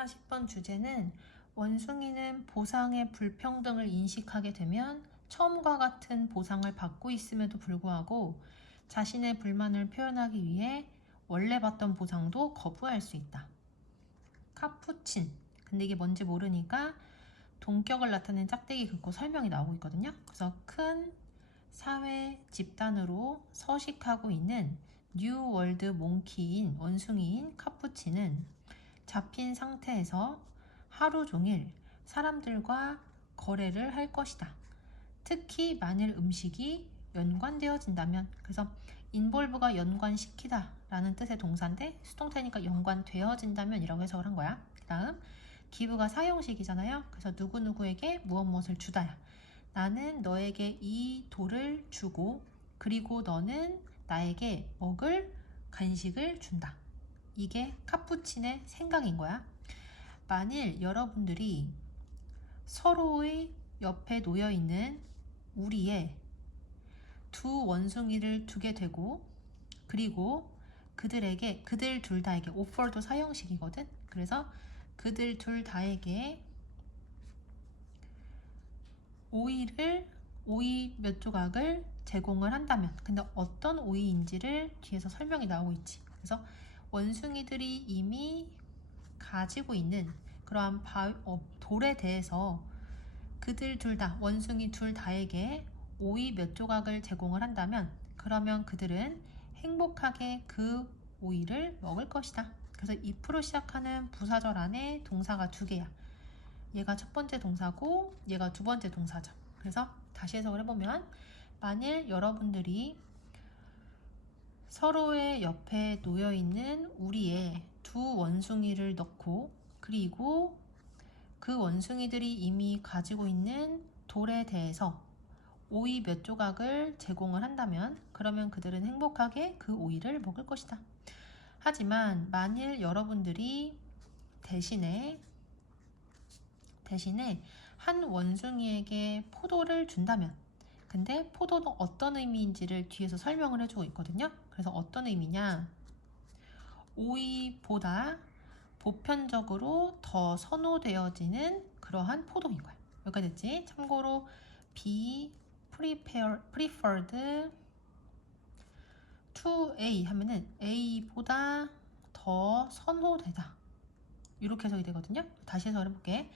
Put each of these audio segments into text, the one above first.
40번 주제는 원숭이는 보상의 불평등을 인식하게 되면 처음과 같은 보상을 받고 있음에도 불구하고 자신의 불만을 표현하기 위해 원래 받던 보상도 거부할 수 있다. 카푸친. 근데 이게 뭔지 모르니까 동격을 나타낸 짝대기 긋고 설명이 나오고 있거든요. 그래서 큰 사회 집단으로 서식하고 있는 뉴 월드 몽키인 원숭이인 카푸치는 잡힌 상태에서 하루 종일 사람들과 거래를 할 것이다. 특히 만일 음식이 연관되어진다면 그래서 인볼브가 연관시키다 라는 뜻의 동사인데 수동태니까 연관되어진다면 이라고 해석을 한 거야. 그 다음 기부가 사용식이잖아요. 그래서 누구누구에게 무엇 무엇을 주다야. 나는 너에게 이 돌을 주고 그리고 너는 나에게 먹을 간식을 준다. 이게 카푸친의 생각인 거야. 만일 여러분들이 서로의 옆에 놓여 있는 우리의 두 원숭이를 두게 되고 그리고 그들에게 그들 둘 다에게 오퍼도 사형식이거든. 그래서 그들 둘 다에게 오이를 오이 몇 조각을 제공을 한다면 근데 어떤 오이인지를 뒤에서 설명이 나오고 있지. 그래서 원숭이들이 이미 가지고 있는 그러한 바, 어, 돌에 대해서 그들 둘 다, 원숭이 둘 다에게 오이 몇 조각을 제공을 한다면 그러면 그들은 행복하게 그 오이를 먹을 것이다. 그래서 if로 시작하는 부사절 안에 동사가 두 개야. 얘가 첫 번째 동사고 얘가 두 번째 동사죠. 그래서 다시 해석을 해보면 만일 여러분들이 서로의 옆에 놓여 있는 우리의 두 원숭이를 넣고 그리고 그 원숭이들이 이미 가지고 있는 돌에 대해서 오이 몇 조각을 제공을 한다면 그러면 그들은 행복하게 그 오이를 먹을 것이다. 하지만 만일 여러분들이 대신에 대신에 한 원숭이에게 포도를 준다면 근데 포도는 어떤 의미인지를 뒤에서 설명을 해주고 있거든요. 그래서 어떤 의미냐? 오이보다 보편적으로 더 선호되어지는 그러한 포도인 거야. 여기까지 됐지? 참고로 be preferred to A 하면은 A보다 더 선호되다. 이렇게 해석이 되거든요. 다시 해석을 해볼게.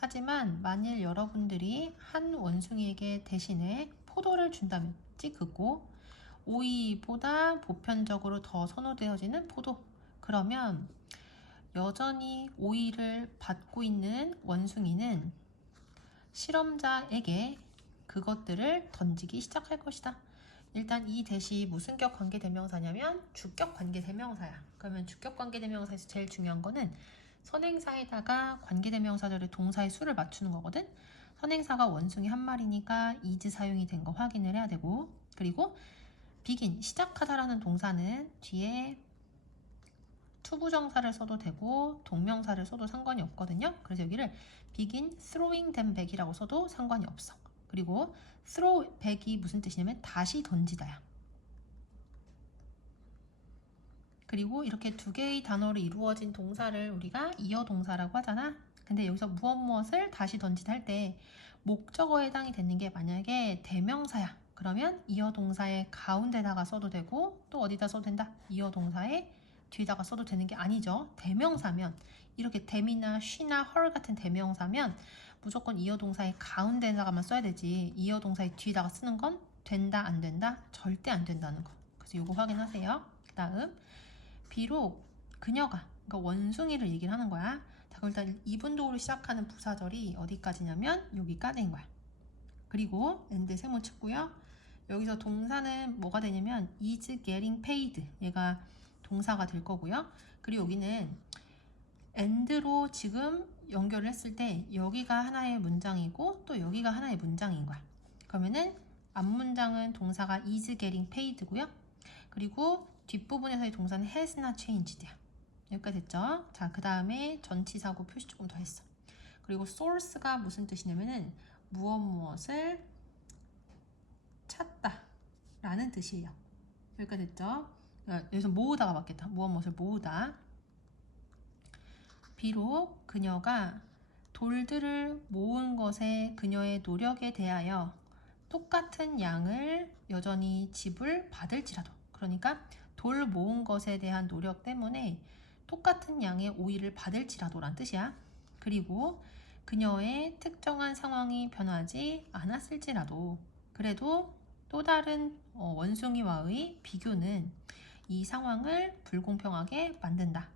하지만 만일 여러분들이 한 원숭이에게 대신에 포도를 준다면 찍고 오이보다 보편적으로 더 선호되어지는 포도 그러면 여전히 오이를 받고 있는 원숭이는 실험자에게 그것들을 던지기 시작할 것이다. 일단 이 대시 무슨 격 관계 대명사냐면 주격 관계 대명사야. 그러면 주격 관계 대명사에서 제일 중요한 거는 선행사에다가 관계 대명사절의 동사의 수를 맞추는 거거든. 선행사가 원숭이 한 마리니까 is 사용이 된 거 확인을 해야 되고 그리고 begin 시작하다라는 동사는 뒤에 투부정사를 써도 되고 동명사를 써도 상관이 없거든요. 그래서 여기를 begin throwing them back이라고 써도 상관이 없어. 그리고 throw back이 무슨 뜻이냐면 다시 던지다야. 그리고 이렇게 두 개의 단어로 이루어진 동사를 우리가 이어 동사라고 하잖아. 근데 여기서 무엇 무엇을 다시 던지다 할 때 목적어에 해당이 되는 게 만약에 대명사야. 그러면 이어 동사의 가운데다가 써도 되고 또 어디다 써도 된다. 이어 동사의 뒤에다가 써도 되는 게 아니죠. 대명사면 이렇게 댐이나 쉬나 헐 같은 대명사면 무조건 이어 동사의 가운데다가만 써야 되지. 이어 동사의 뒤에다가 쓰는 건 된다 안 된다 절대 안 된다는 거. 그래서 이거 확인하세요. 그 다음 비록 그녀가 그러니까 원숭이를 얘기를 하는 거야. 자, 그럼 일단 이분도로 시작하는 부사절이 어디까지냐면 여기까지인 거야. 그리고 엔드 세모 쳤고요. 여기서 동사는 뭐가 되냐면 is getting paid. 얘가 동사가 될 거고요. 그리고 여기는 end로 지금 연결을 했을 때 여기가 하나의 문장이고 또 여기가 하나의 문장인 거야. 그러면은 앞 문장은 동사가 is getting paid고요. 그리고 뒷부분에서의 동사는 has나 changed야. 여기까지 됐죠? 자, 그 다음에 전치사고 표시 조금 더 했어. 그리고 source가 무슨 뜻이냐면은 무엇 무엇을 찾다 라는 뜻이에요. 여기까지 됐죠? 여기서 모으다가 맞겠다. 무엇 무엇을 모으다. 비록 그녀가 돌들을 모은 것에 그녀의 노력에 대하여 똑같은 양을 여전히 집을 받을지라도 그러니까 돌 모은 것에 대한 노력 때문에 똑같은 양의 오이를 받을지라도란 뜻이야. 그리고 그녀의 특정한 상황이 변하지 않았을지라도 그래도 또 다른 어, 원숭이와의 비교는 이 상황을 불공평하게 만든다.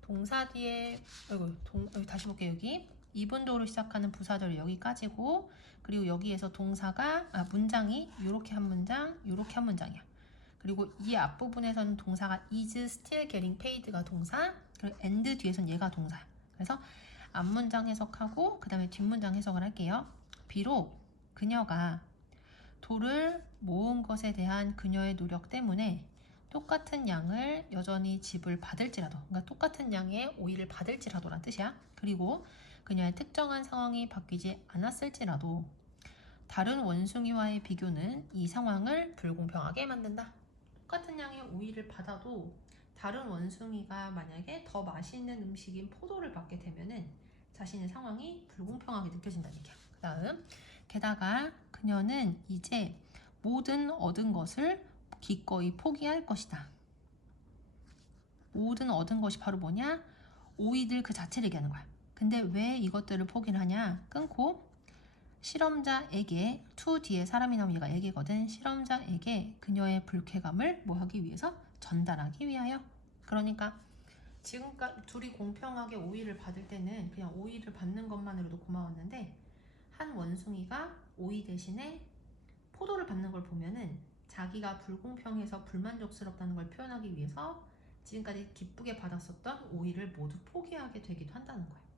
동사 뒤에 아이고 동, 여기 다시 볼게요 여기 이분도로 시작하는 부사절이 여기까지고 그리고 여기에서 동사가 아 문장이 이렇게 한 문장 이렇게 한 문장이야 그리고 이 앞부분에서는 동사가 is still getting paid가 동사 그리고 and 뒤에서는 얘가 동사야 그래서 앞문장 해석하고 그 다음에 뒷문장 해석을 할게요 비록 그녀가 돌을 모은 것에 대한 그녀의 노력 때문에 똑같은 양을 여전히 집을 받을지라도 그러니까 똑같은 양의 오이를 받을지라도란 뜻이야. 그리고 그녀의 특정한 상황이 바뀌지 않았을지라도 다른 원숭이와의 비교는 이 상황을 불공평하게 만든다. 똑같은 양의 오이를 받아도 다른 원숭이가 만약에 더 맛있는 음식인 포도를 받게 되면은 자신의 상황이 불공평하게 느껴진다는 얘기야. 그 다음 게다가 그녀는 이제 모든 얻은 것을 기꺼이 포기할 것이다. 모든 얻은 것이 바로 뭐냐? 오이들 그 자체를 얘기하는 거야. 근데 왜 이것들을 포기를 하냐? 끊고 실험자에게 투 뒤에 사람이 나오면 얘가 얘기거든. 실험자에게 그녀의 불쾌감을 뭐 하기 위해서 전달하기 위하여. 그러니까 지금까지 둘이 공평하게 오이를 받을 때는 그냥 오이를 받는 것만으로도 고마웠는데 한 원숭이가 오이 대신에 포도를 받는 걸 보면은 자기가 불공평해서 불만족스럽다는 걸 표현하기 위해서 지금까지 기쁘게 받았었던 오이를 모두 포기하게 되기도 한다는 거야.